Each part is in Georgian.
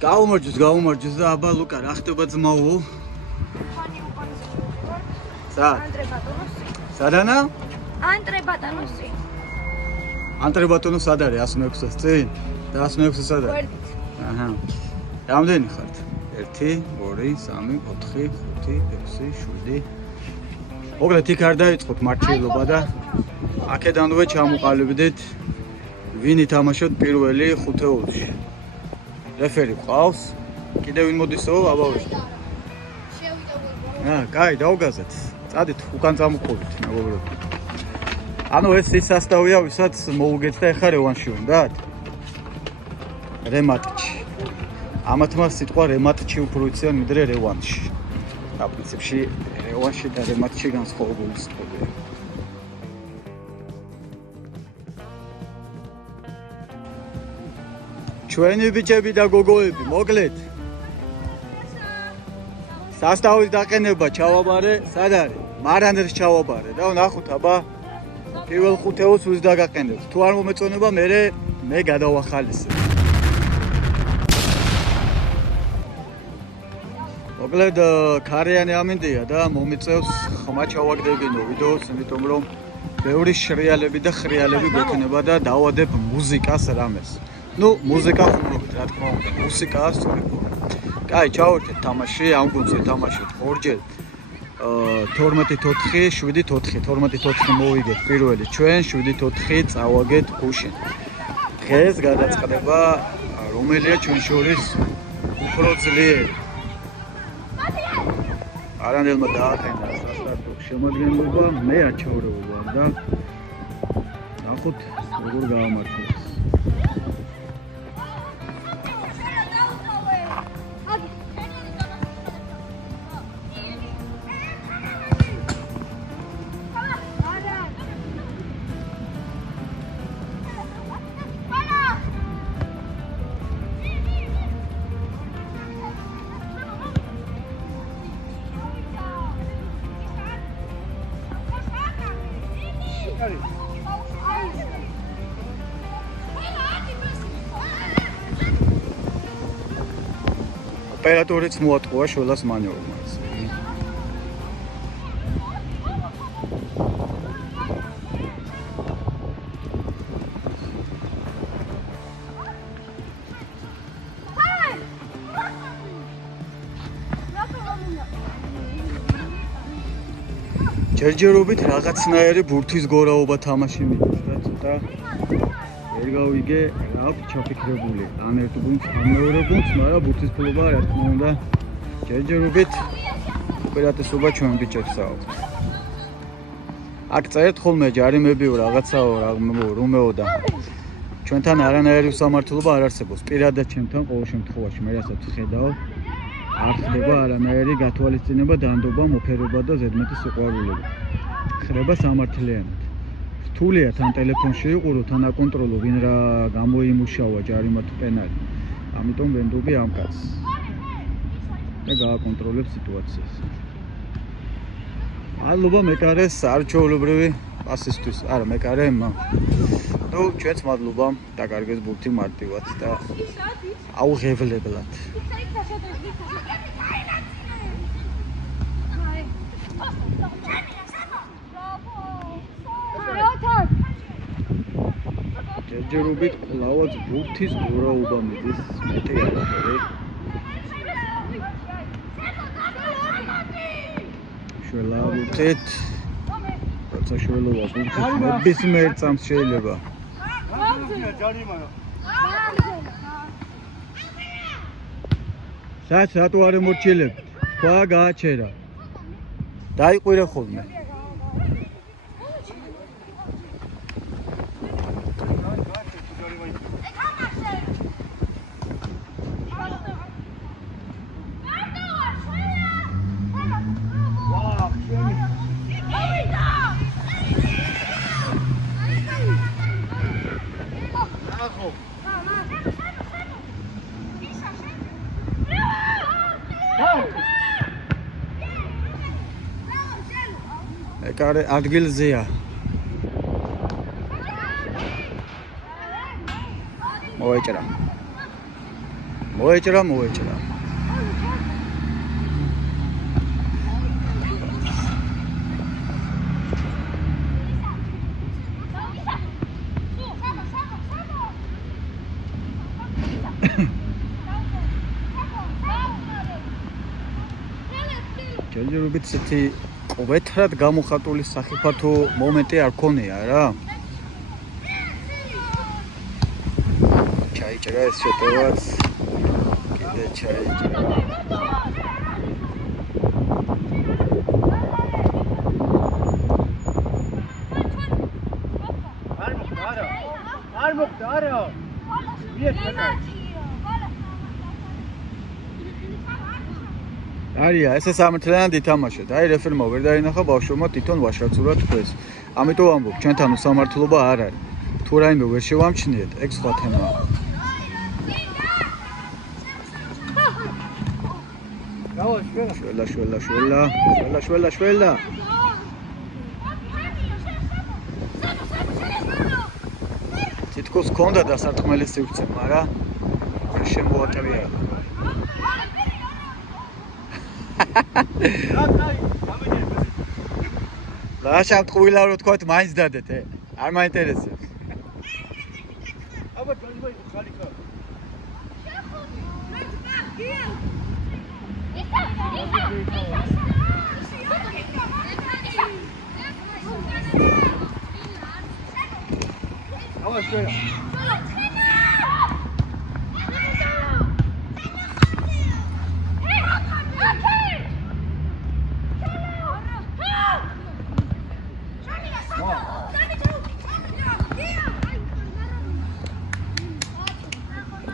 გაუმარჯოს და აბა ლუკა რა ხდება ძმაო? სადანა? ანტრებატონოსი. ანტრებატონო სად არის 106-ს წინ? და 106-ს სად არის? აჰა. რამდენი ხართ? 1 2 3 4 5 6 7. მოგლეთ იქ არ დაიწყოთ მარჩილობა და აქედანვე ჩამოყალიბდით ვინ ითამაშოთ პირველი ხუთეულში. რეფერი ყავს. კიდევ ვინ მოდისო, აბავეში. კაი, დაუგაზეთ. წადით, უკან წამოყოლით, მეგობრებო. ანუ ეს ის სასტავია, ვისაც მოუგეთ და ეხა რევანში უნდათ? რემატჩი. ამათმა სიტყვა რემატჩი უფრო იციან ვიდრე რევანში. და პრინციპში რევანში და რემატჩი განსხვავებული სიტყვებია. ჩვენი ბიჭები და გოგოები, მოკლედ. სასტავის დაყენება ჩავაბარე, სად არის? მარანერს ჩავაბარე და ნახოთ აბა პირველ ხუთეულს ვის დაგაყენებთ. თუ არ მომეწონება, მე გადავახალისებ. მოკლედ ქარიანი ამინდია და მომიწევს ხმა ჩავაგდებინო ვიდეოს, იმიტომ რომ ბევრი შრიალები და ხრიალები გვექნება და დავადებ მუსიკას რამეს. ნუ მუსიკა ხუმრობთ, რა თქმა უნდა, მუსიკაა სწორედ. კაი, ჩავერთეთ თამაში, ამ გუნდზე თამაშობთ ორჯერ. 12-4, 7-4, 12-4 მოვიგეთ პირველი ჩვენ, 7-4 წავაგეთ გუშინ. დღეს გადაწყდება რომელია ჩვენ შორის უფრო ძლიერი. არანელმა დააყენა სასტარტო შემოადგენლობა, მე აჩაურებულვარ და ნახოთ როგორ გაამართლებს. ოპერატორიც მოატყუა შველას მანევრს. ჯერჯერობით რაღაცნაირი ბურთის გორაობა თამაში მიდის და ცოტა ვერ გავიგე რა აქვს ჩაფიქრებული. ან ერთ გუნდს, ან მეორე გუნდს, მაგრამ ბურთის ფულობა რა თქმა უნდა ჯერჯერობით უპირატესობა ჩვენ ბიჭებს აქვს. აქ წერთ ხოლმე ჯარიმებიო რაღაცაო რომეო და ჩვენთან არანაირი უსამართლობა არ არსებობს. პირადად ჩემთან ყოველ შემთხვევაში მე რასაც ხედავ არ ხდება არანაირი გათვალისწინება, დანდობა, მოფერება და ზედმეტი სიყვარულობა. ხდება სამართლიანად. რთულია თან ტელეფონში იყურო, თან აკონტროლო ვინ რა გამოიმუშავა ჯარიმა თუ პენალი. ამიტომ ვენდობი ამ კაცს. და გააკონტროლებ სიტუაციას. მადლობა მეკარეს არჩეულებრივი პასისთვის. არა, მეკარემ. ნუ ჩვენც მადლობა დაკარგეს ბურთი მარტივად და აუღებლებლად. ჯერჯერობით კლავაც ბურთის გორაობა მიდის მეტი არაფერი. შველა ბურთით როცა შველოა ბურთით ნებისმიერ წამს შეიძლება. სად რატო არ ემორჩილებთ? თქვა გააჩერა. დაიყვირე ხოლმე. ეკარე ადგილზეა. მოეჭრა. მოეჭრა ჯერჯერობით ცეთი კვეთრად გამოხატული სახიფათო მომენტი არ ქონია რა. ჩაიჭრა ეს შეტევაც. კიდე ჩაიჭრა. არ მოხდა არა. არია, ესე სამართლიანად ითამაშეთ. აი რეფერმა ვერ დაინახა ბავშვებმა თვითონ ვაშრაცურად თქვეს. ამიტომ ამბობ, ჩვენთან უსამართლობა არ არის. თუ რაიმე ვერ შევამჩნიეთ, ეგ სხვა თემაა. შველა. თითქოს ქონდა დასარტყმელი სივრცე, მაგრამ ვერ შემოატევია. ლაშავ ტყუილა რო თქვათ, მაინც დადეთ, არ მაინტერესებს. აბა ჯოჯბა ხალიქა. აბა შევია.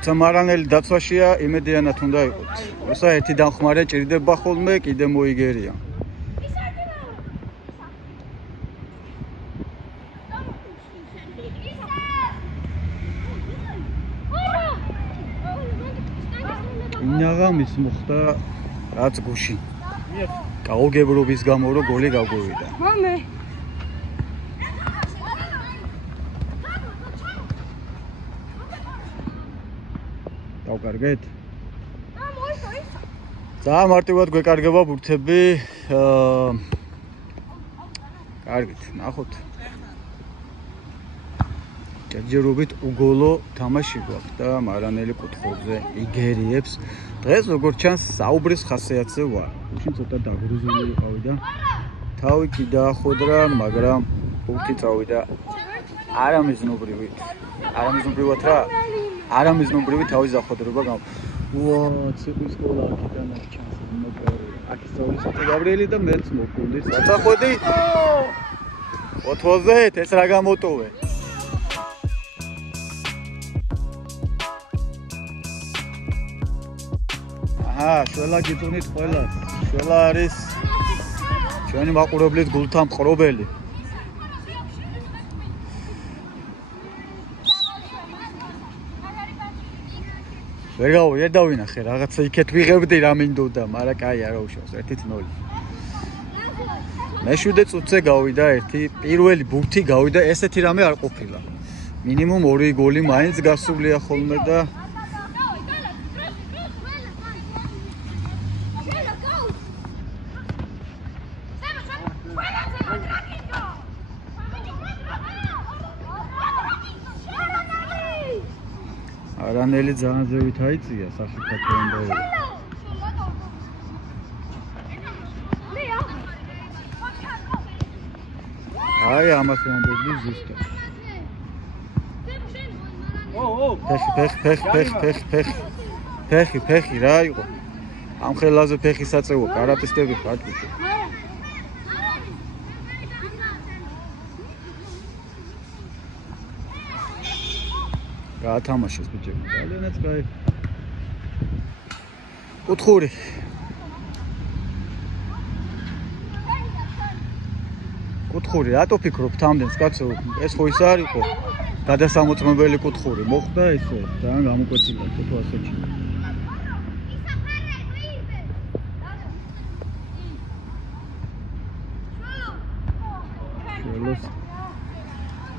სამარანელი დაცვაშია იმედიანად უნდა იყოთ. როცა ერთი დამხმარე ჭირდება ხოლმე, კიდე მოიგერია. ინაღამის მოხდა რაც გუში. გაუგებრობის გამო რო გოლი გაგვივიდა. მამე. გავკარგეთ? ძალიან მარტივად გვეკარგება ბურთები. კარგით, ნახოთ. ჯერჯერობით უგოლო თამაში გვაქვს და მარანელი კუთხეებზე იგერიებს. დღეს როგორც ჩანს, საუბრის ხასიათზე ვარ. უშინ ცოტა დაგრუზული ვიყავი და თავი კი დაახვედრა, მაგრამ ბურთი წავიდა არამიზნობრივად რა. არამიზნობრივი თავის დახვედრება გამ. ციხის სკოლა აქედან აქ ჩანს მოკერი. აქ სწავლის გაბრიელი და მეც მოკვდი. საწახვედი. 80 ეს რა გამოტოვე? შველა გიწუნით ყველას. შველა არის ჩვენი მაყურებლის გულთან მყრობელი. ვერ დავინახე, რაღაცა იქეთ ვიღებდი რა მინდოდა, მაგრამ კაი არა უშავს, 1-0. მე-7 წუთზე გავიდა პირველი ბურთი გავიდა, ესეთი რამე არ ყოფილა. მინიმუმ 2 გოლი მაინც გასულია ხოლმე და არანელი ძალიან ზევით აიწია სახიფათო უნდა. აი ამას ვამბობდი ზუსტად. ფეხი რა იყო? ამ ხელაზე ფეხი საწევო კარატისტები ხარ თვითონ. გაათამაშეს ბიჭები, ძალიანაც კაი. კუთხური. კუთხური, რატო ფიქრობ თამდენს კაცო? ეს ხო ის არ იყო? გადასამოწმებელი კუთხური. მოხდა ესე, ძალიან გამოკვეთილა თუ ასეთი. შველოს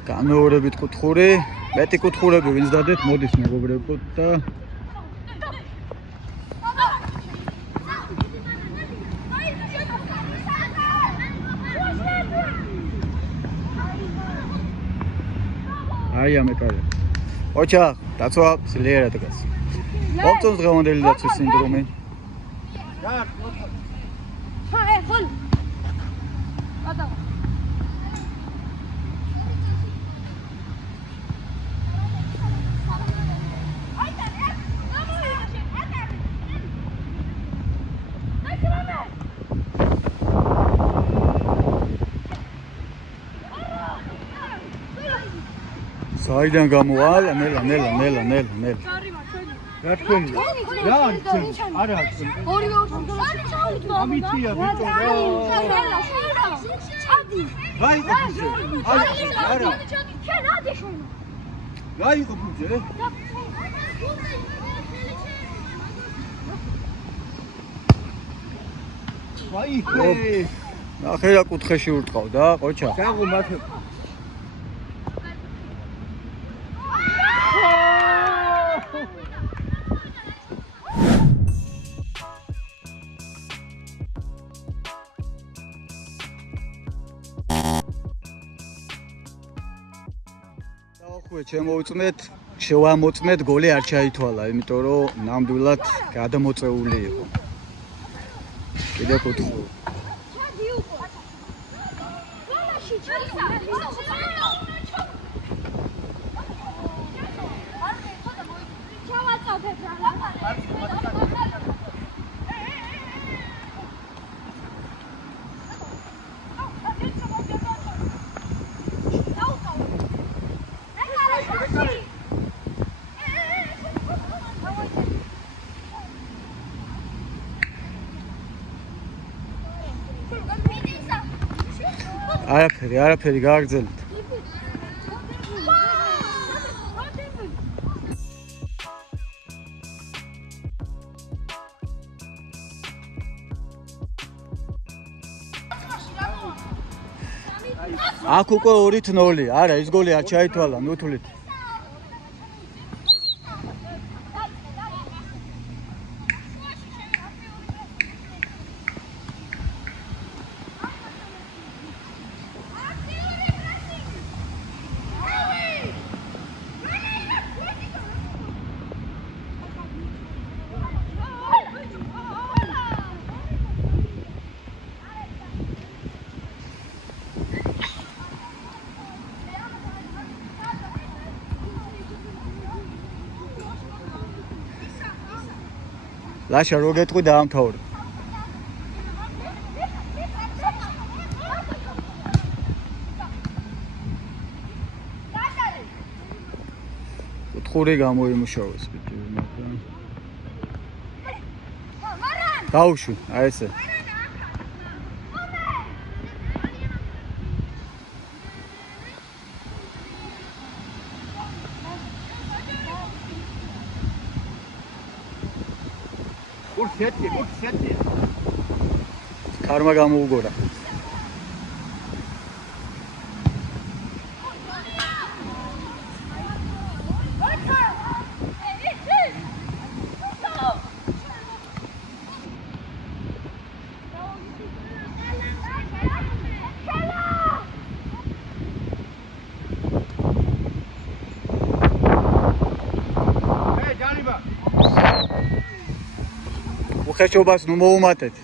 განმეორებით კუთხური. მეტი კუთხურები ვინც დადეთ, მოდის მეგობრებო და აი ამეტარი. ოჩა, დაცვა ძლიერად გას. ოპტოს დღევანდელი დაცვის სინდრომი. Dar, Ha, gol. Ata. საიდან გამოვალ? ნელა. რა თქვენი? რა არის? არა. ამიტია ბიჭო. რა იყო ბიჭო? არა. რა იყო ბიჭო? ვაი. ნახე რა კუთხეში ურტყავდა, ყოჩა. გაგო მათე. შემოვიწმეთ, შევამოწმეთ, გოლი არ ჩაითვალა, იმიტომ რომ ნამდვილად გადამოწეული იყო. კიდე კუთხე. არაფერი გააგრძელეთ. აქ უკვე 2-0. არა, ის გოლი არ ჩაითვალა, ნუთლით. ლაშა რო გეტყვი დაამთავრე. კუთხური გამოიმუშავეს ბიჭო, მაგრამ დაუშვი, აი ესე. კურსეთი. ქარმა გამოუგორა. უხეშობას ნუ მოუმატეთ.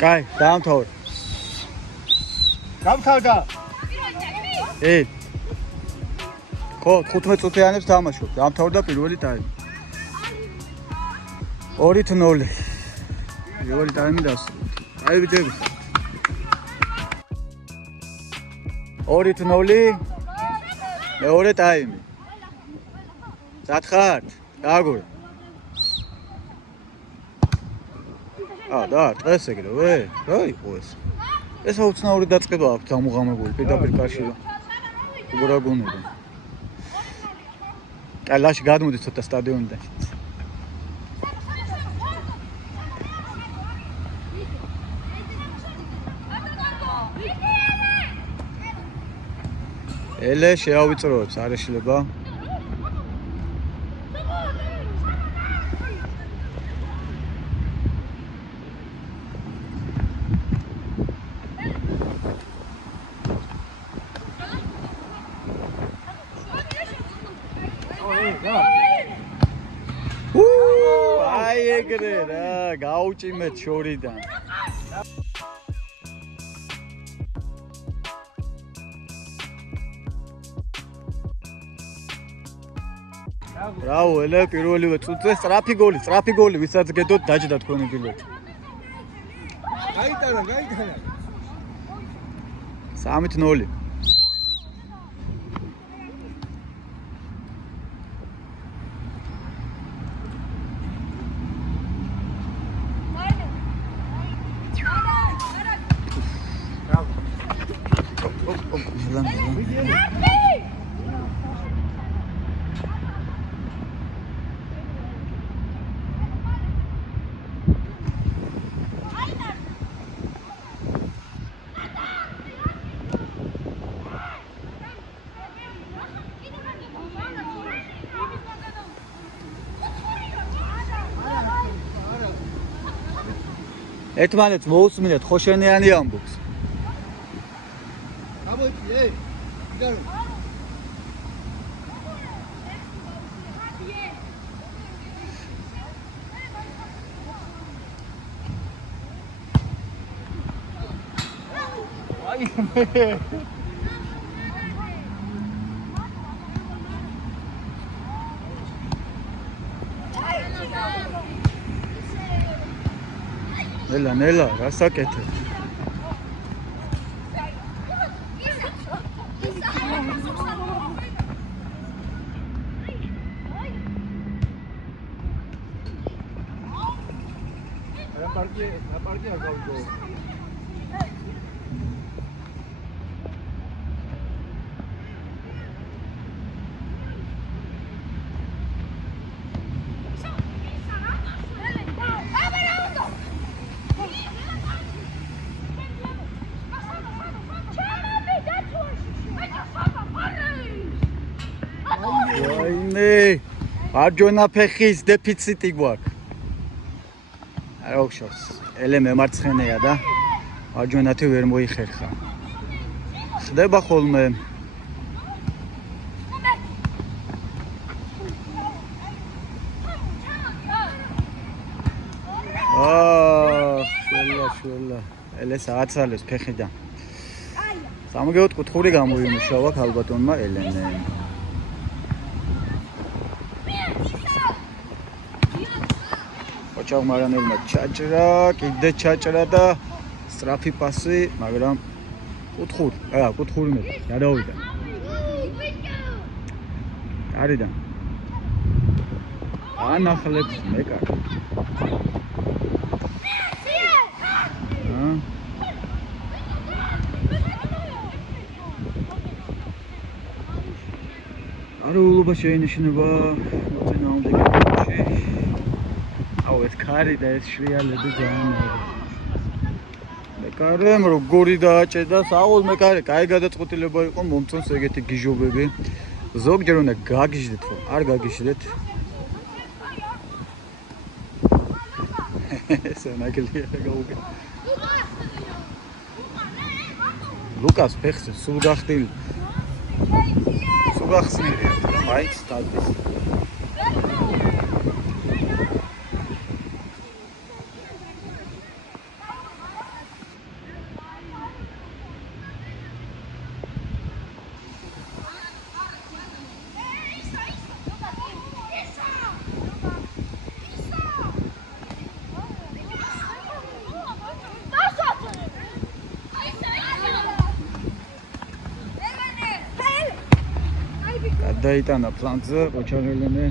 კაი, დაამთავრე. გამთავრდა. ხო, 15 წუთიანებს თამაშობ. დაამთავრდა პირველი ტაიმი. 2-0. პირველი ტაიმი დასრულდა. აი ვიდები. 2-0. მეორე ტაიმი. სათხარ, დააგორე. და დღეს ეგრევე? რა იყო ეს? ეს აუცნაური დაწყება აქვს დამუღამებული პირდაპირ კარში. უბრაგუნები. ლაში გადმოდის ცოტა სტადიონიდან. ელე შეავიწროებს, არ ეშლება. აი ეგრე რა, გაუჭიმეთ შორიდან. ბრავო, ელე პირველივე წუთზე სწრაფი გოლი, ვისაც გედოთ დაჯდა თქვენი ბილეთი. გაიტანა. 3-0. ერთმანეთს მოусმინეთ ხოშენიანი ამბობს. გამოიწვიე. იგარო. აი ნელა, რასაკეთებ? პარტია გავიგო. მარჯვენა ფეხის დეფიციტი გვაქვს. არა უხშობს. ელე მემარცხენეა და მარჯვენათი ვერ მოიხერხა. ხდება ხოლმე. შველა. ელეს აცალეს ფეხიდან. სამგეოთ კუთხური გამოიმუშავა ქალბატონმა ელენემ. ჩაღმარანელმა ჩაჭრა, კიდე ჩაჭრა და სწრაფი პასი, მაგრამ კუთხური მე გადავიდა. არიდან. ანახლებს მეკარ. არულობა შეინიშნება მოწინააღმდეგე გუნდში. ეს ქარი და ეს შრიალები ძალიან მეკარემ როგორი დააჭედა საულ მეკარე კაი გადაწყვეტილება იყო მომწონს ეგეთი გიჟობები ზოგჯერ უნდა გაგიჟდეთ რომ არ გაგიჟდეთ ესა ნაგლია გაუგე ლუკას ფეხზე სულ გახდილი სულ გახსნილია მაინც დადის დაიტანა პლანზე ოჩაღელენე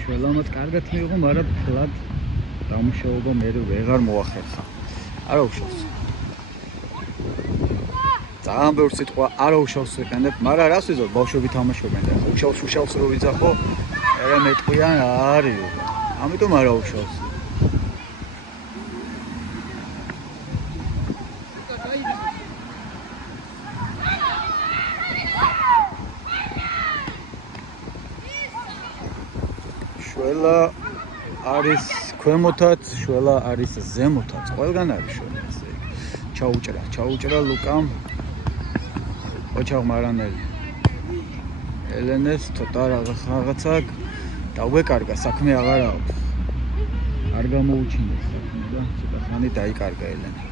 შველამაც კარგად მიიღო, მაგრამ ფლად დამუშავება მე ვეღარ მოახერხა. არა უშავს. ძალიან ბევრი სიტყვა არაუშავს ვიყენებ, მაგრამ რას ვიზარ, ბავშვები თამაშობენ და უშავს რო ვიძახო, ერე მეტყვიან რა არის. ამიტომ არაუშავს. შველა არის ქვემოთაც, შველა არის ზემოთაც, ყველგან არის შველა ესე. ჩაუჭრა ლუკამ ოჩაღმა არანაირი ელენეს ცოტა რაღაცა დაგვეკარგა, საქმე აღარ აქვს. არ გამოუჩინეს საქმე და ცოტა ხანი დაიკარგა ელენე.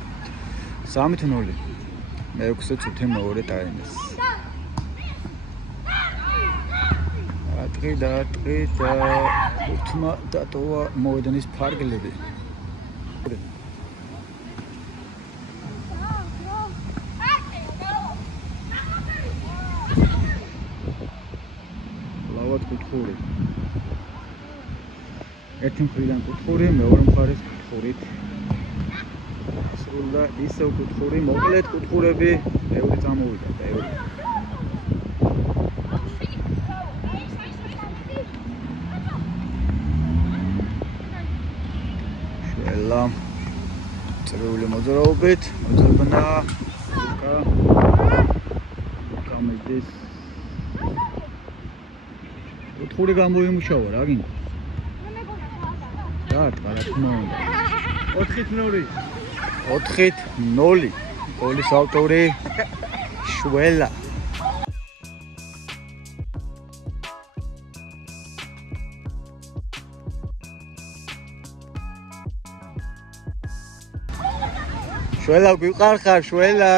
3-0. მე-6 წუთი მეორე ტაიმის. და უთმა დატოვა მოედნის ფარგლები. ლავად კუთხური. ერთი მხრიდან კუთხური, მეორე მხარეს კუთხურით. სრულდა ისევ კუთხური, მოკლედ კუთხურები, ბევრი წამოვიდა, ბევრი. წრიული მოძრაობით, მოძებნა, გამიდის. კუთხური გამოიმუშავა რა გინდა? რა თქმა უნდა. 4-0. 4-0. გოლის ავტორი შველა. შველა გვიყარხარ შველა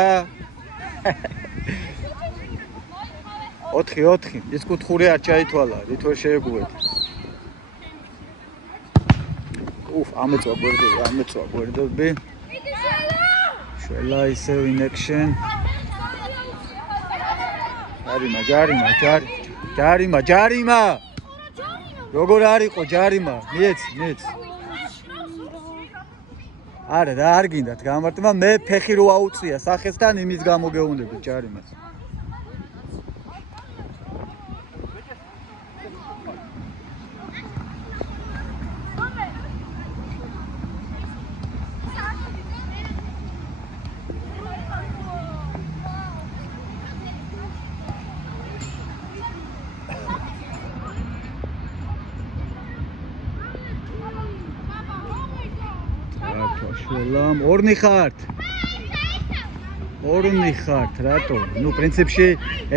4-4 ის კუთხური არ ჩაითვალა რითო შეეგუეთ ამეწვა გვერდები შველა ისევ in action ჯარიმა როგორ არისო ჯარიმა მიეც არა და არ გინდათ გამარტება მე ფეხი რო აუწია სახესთან იმის გამო გეუნდები ჯარიმას შველამ ორნი ხართ რატო? ნუ პრინციპში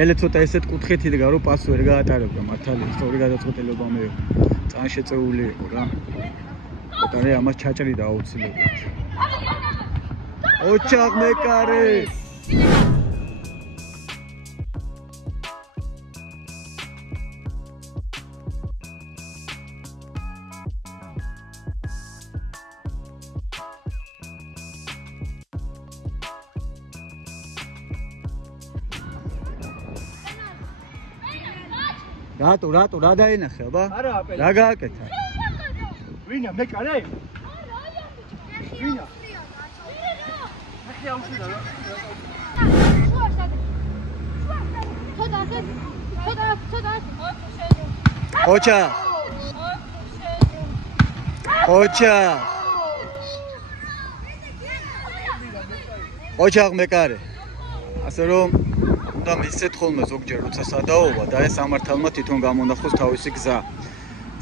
ელე ცოტა ესეთ კუთხით იდგა რომ პასი ვერ გაატარებდა მართალია სწორი გადაწყვეტილება მე წან შეწეული იყო რა და ამას ჩაჭრიდა აუცილებლად ოჩაღ მეკარე რატო რა დაენახე აბა? რა გააკეთა? ვინა მეკარე? ვინა? ახლა აუშვიდა რა? ოჩაღ მეკარე ასე რომ და მისცეთ ხოლმე ზოგჯერ როცა სადაოვა და ეს სამართალმა თვითონ გამონახოს თავისი გზა.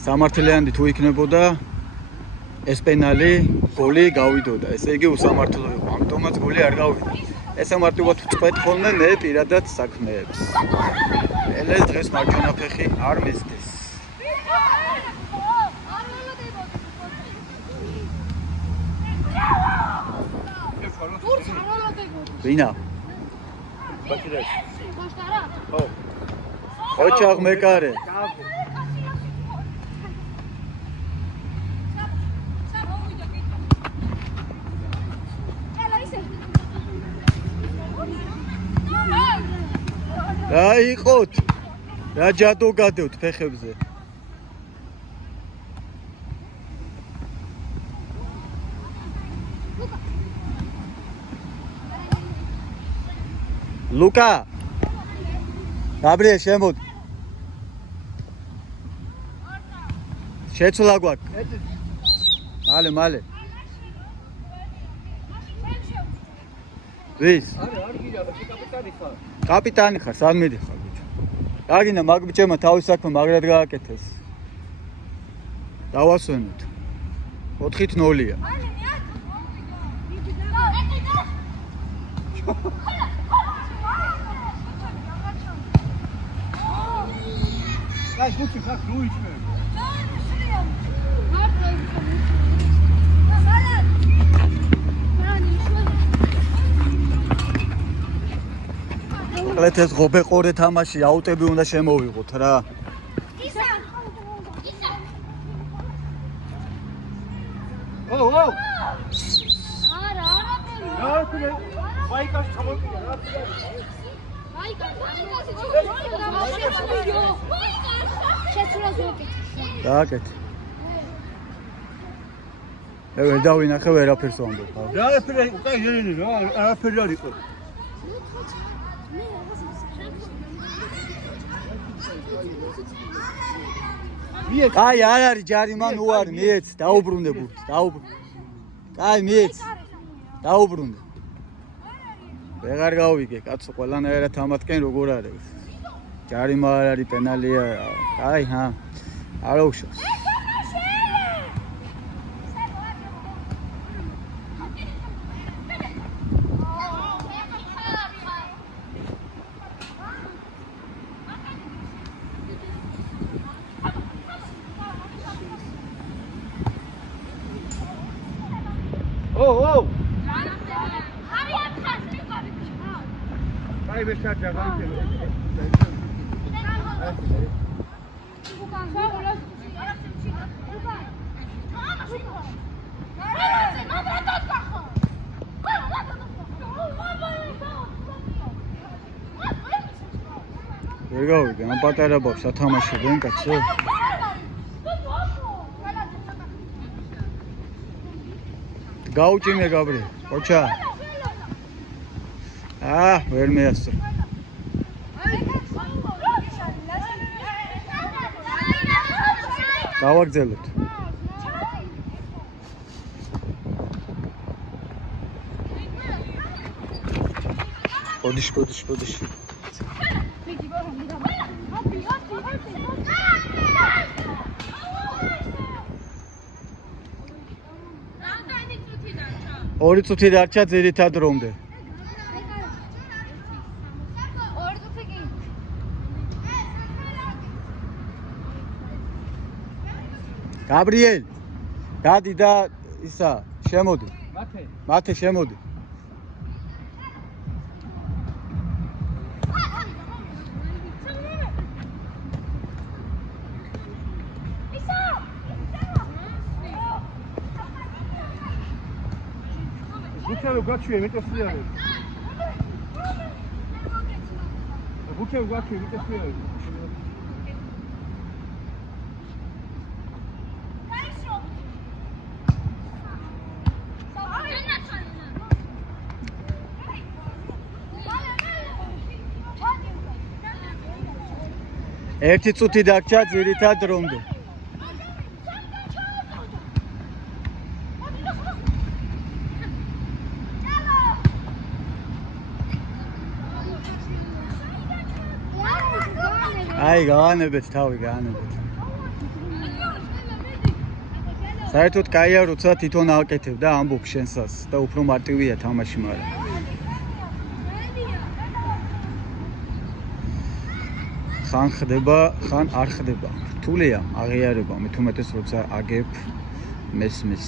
სამართლიანდი თუ იქნებოდა ეს პენალი გოლი გავიდოდა. ესე იგი უსამართლო იყო. ამიტომაც გოლი არ გავიდა. ესე მარტივად ვწყვეტ ხოლმე მე პირადად საქმეებს. ელეს დღეს მარჯვენა ფეხი არ მისდის. ვინა? ოჩაღ მეკარე რა იყოთ რა ჯადო გადევთ ფეხებზე ლუკა გაბრიელ შემოდი შეცვლა გვაქვს მალე ვის კაპიტანი ხარ სად მიდიხარ ბიჭო დაგინდა მაგ ბიჭებმა თავის საქმე მაგრად გააკეთეს დავასვენოთ 4-0-ია აი გუჩი ხარ რუიჩმე ყლეთ ეს ღობე ყორე თამაში აუტები უნდა შემოვიღოთ რა ო არა მაიკას ჩამოყიდა რა დააკეთე ვერ დავინახე ვერაფერს ვამბობ რა არაფერი უკან ჟენინი რა არაფერი არ იყო კაი არ არის ჯარიმა ნუ არის მიეც დაუბრუნდე ბურთს დაუბრუნდე კაი მიეც დაუბრუნდე ვეღარ გავიგე კაცო ყველანაირად ამათკენ როგორ არის ჯარიმა არ არის პენალია კაი ჰა არ აუშავს ო აი ვეშა ჯაგანტე ვერ გავიგე ამ პატარა ბავშვს ათამაშებენ კაცო გაუჭიმე გაბრიელ ოჩა ვერ მეასწრო გავაგზავნოთ პოდიში ორი წუთი დარჩა ძირითად რომდე გაბრიელ დადი და ისა შემოდი მათე შემოდი ბუჩევი გაჩვია მეტოსიარი ბუჩევი გაჩვია მეტოსიარი ერთი წუთი დარჩა ძირითად რომდე აი გაანებეთ თავი გაანებეთ საერთოდ კაია როცა თვითონ აკეთებ და ამბობ შენსას და უფრო მარტივია თამაში მაგრამ ხან ხდება ხან არ ხდება რთულია აღიარება მე თუმეტეს როცა აგებ მესმის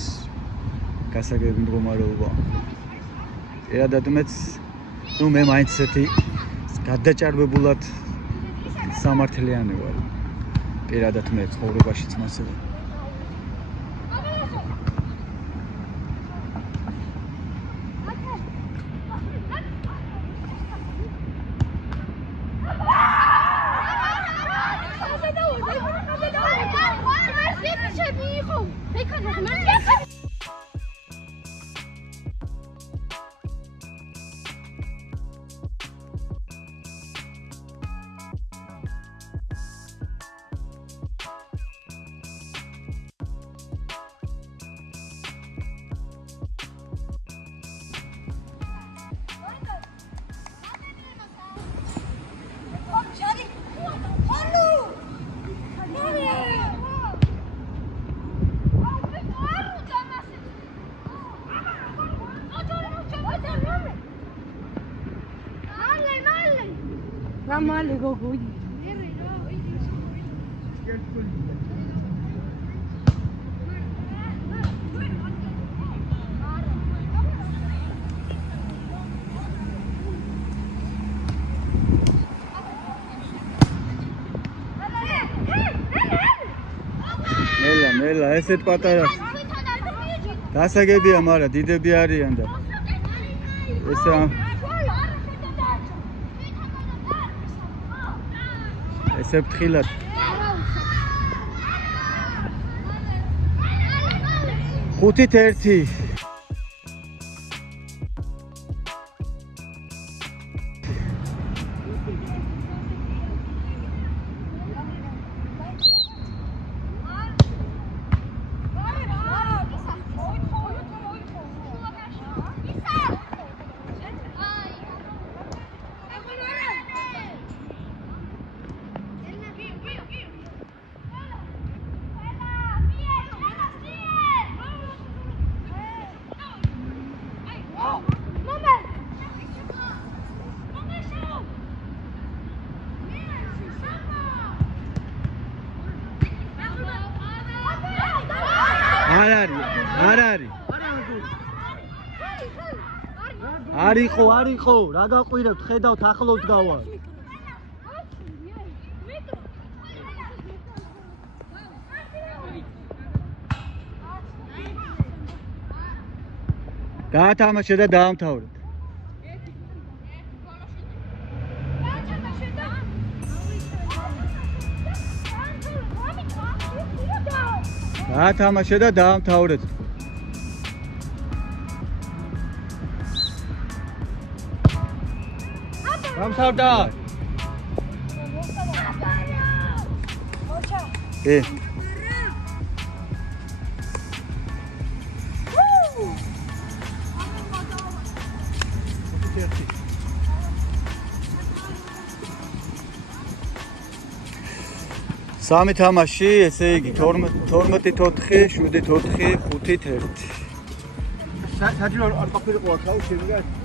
გასაგები მდგომარეობა ერთად მეც ნუ მე მაინც ესეთი გადაჭარბებულად სამართლიანი ვარ პირადად მე ცხოვრებაშიც მასელა გამალე გოგო. ნელა ესეთ პატარა დასაგებია, მაგრამ დიდები არიან და ესა ესე ფრთხილად ხუთით ერთი არიყო რა გაყვირებთ ხედავთ ახლოს გავა გაათამაშე და დაამთავრეთ გაათამაშე და დაამთავრეთ გამთავრდა სამი თამაში, ესე იგი 12-4, 7-4, 5-1. საჭირო არ ყოფილიყო აქ, აუ შევიგე.